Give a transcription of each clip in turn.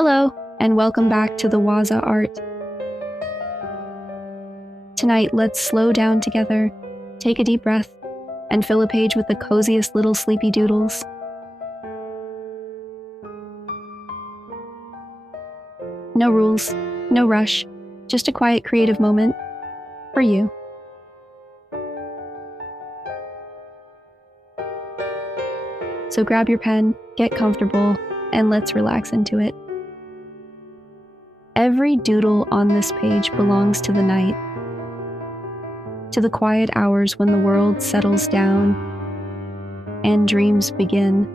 Hello, and welcome back to the Waza art. Tonight, let's slow down together, take a deep breath, and fill a page with the coziest little sleepy doodles. No rules, no rush, just a quiet creative moment for you. So grab your pen, get comfortable, and let's relax into it. Every doodle on this page belongs to the night, to the quiet hours when the world settles down and dreams begin.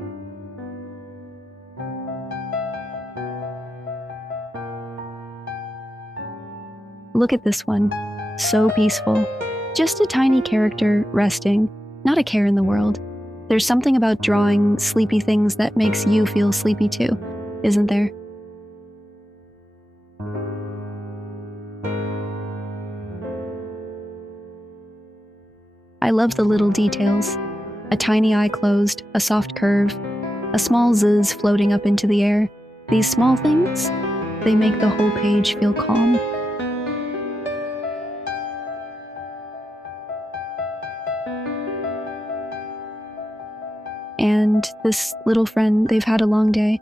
Look at this one, so peaceful. Just a tiny character resting, not a care in the world. There's something about drawing sleepy things that makes you feel sleepy too, isn't there? I love the little details. A tiny eye closed, a soft curve, a small zzz floating up into the air. These small things, they make the whole page feel calm. And this little friend, they've had a long day.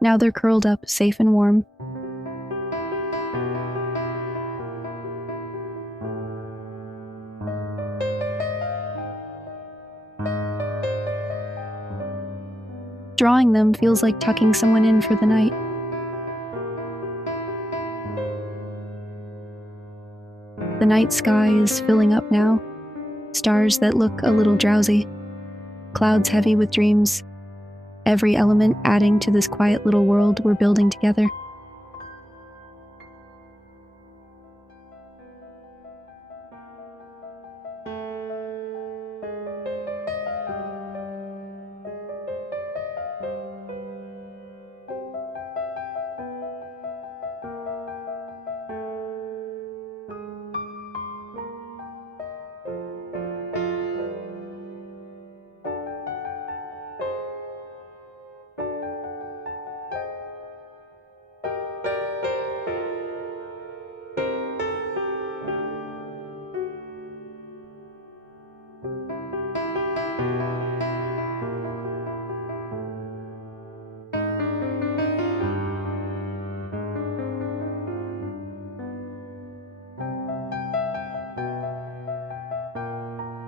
Now they're curled up, safe and warm. Drawing them feels like tucking someone in for the night. The night sky is filling up now. Stars that look a little drowsy. Clouds heavy with dreams. Every element adding to this quiet little world we're building together.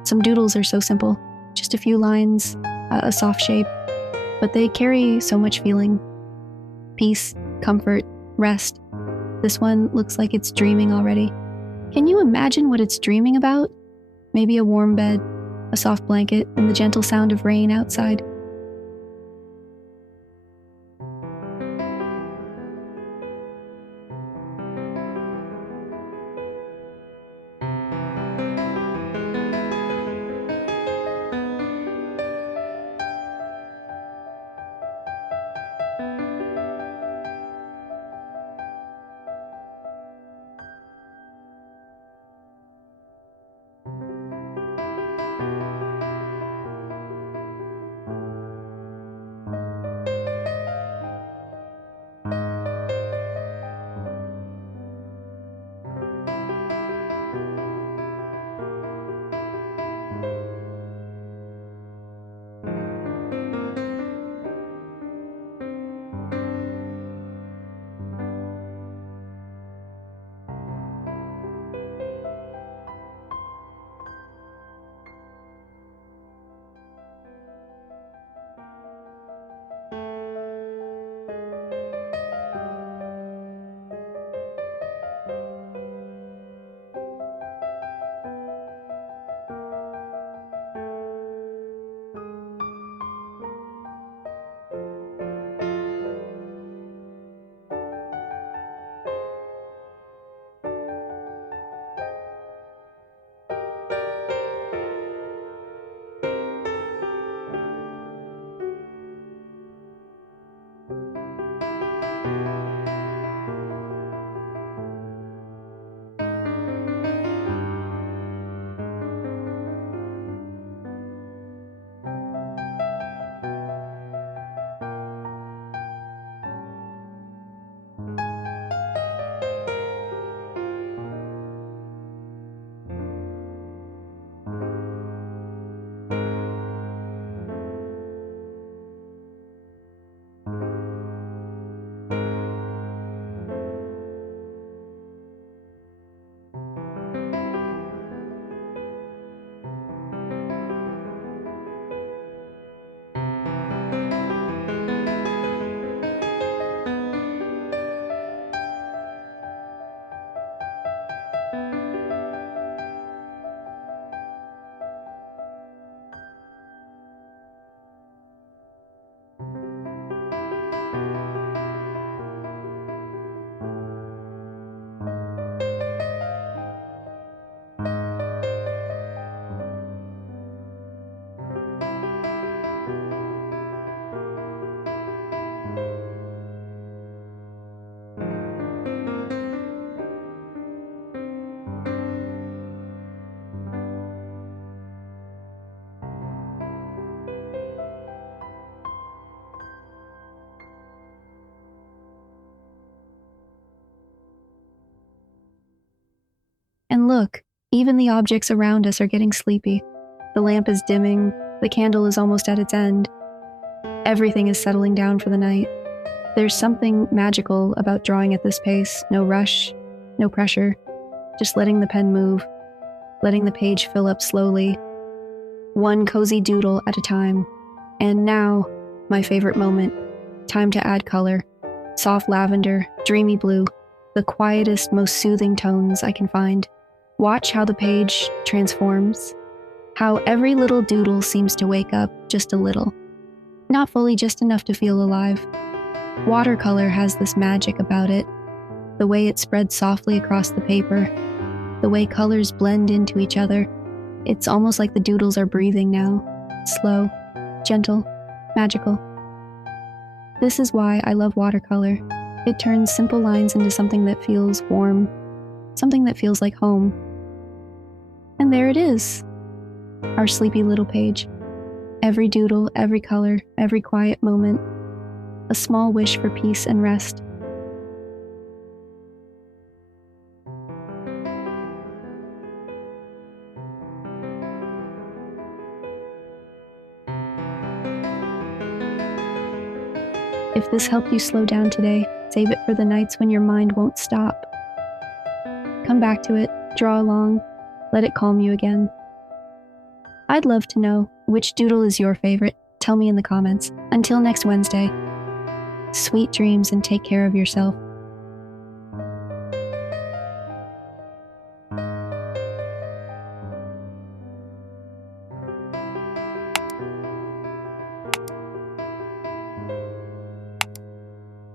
Some doodles are so simple, just a few lines, a soft shape, but they carry so much feeling. Peace, comfort, rest. This one looks like it's dreaming already. Can you imagine what it's dreaming about? Maybe a warm bed, a soft blanket, and the gentle sound of rain outside. And look, even the objects around us are getting sleepy. The lamp is dimming, the candle is almost at its end. Everything is settling down for the night. There's something magical about drawing at this pace. No rush, no pressure, just letting the pen move, letting the page fill up slowly, one cozy doodle at a time. And now, my favorite moment, time to add color. Soft lavender, dreamy blue, the quietest, most soothing tones I can find. Watch how the page transforms, how every little doodle seems to wake up just a little. Not fully, just enough to feel alive. Watercolor has this magic about it, the way it spreads softly across the paper, the way colors blend into each other. It's almost like the doodles are breathing now, slow, gentle, magical. This is why I love watercolor. It turns simple lines into something that feels warm, something that feels like home. And there it is, our sleepy little page. Every doodle, every color, every quiet moment, a small wish for peace and rest. If this helped you slow down today, save it for the nights when your mind won't stop. Come back to it, draw along, let it calm you again. I'd love to know which doodle is your favorite. Tell me in the comments. Until next Wednesday, sweet dreams and take care of yourself.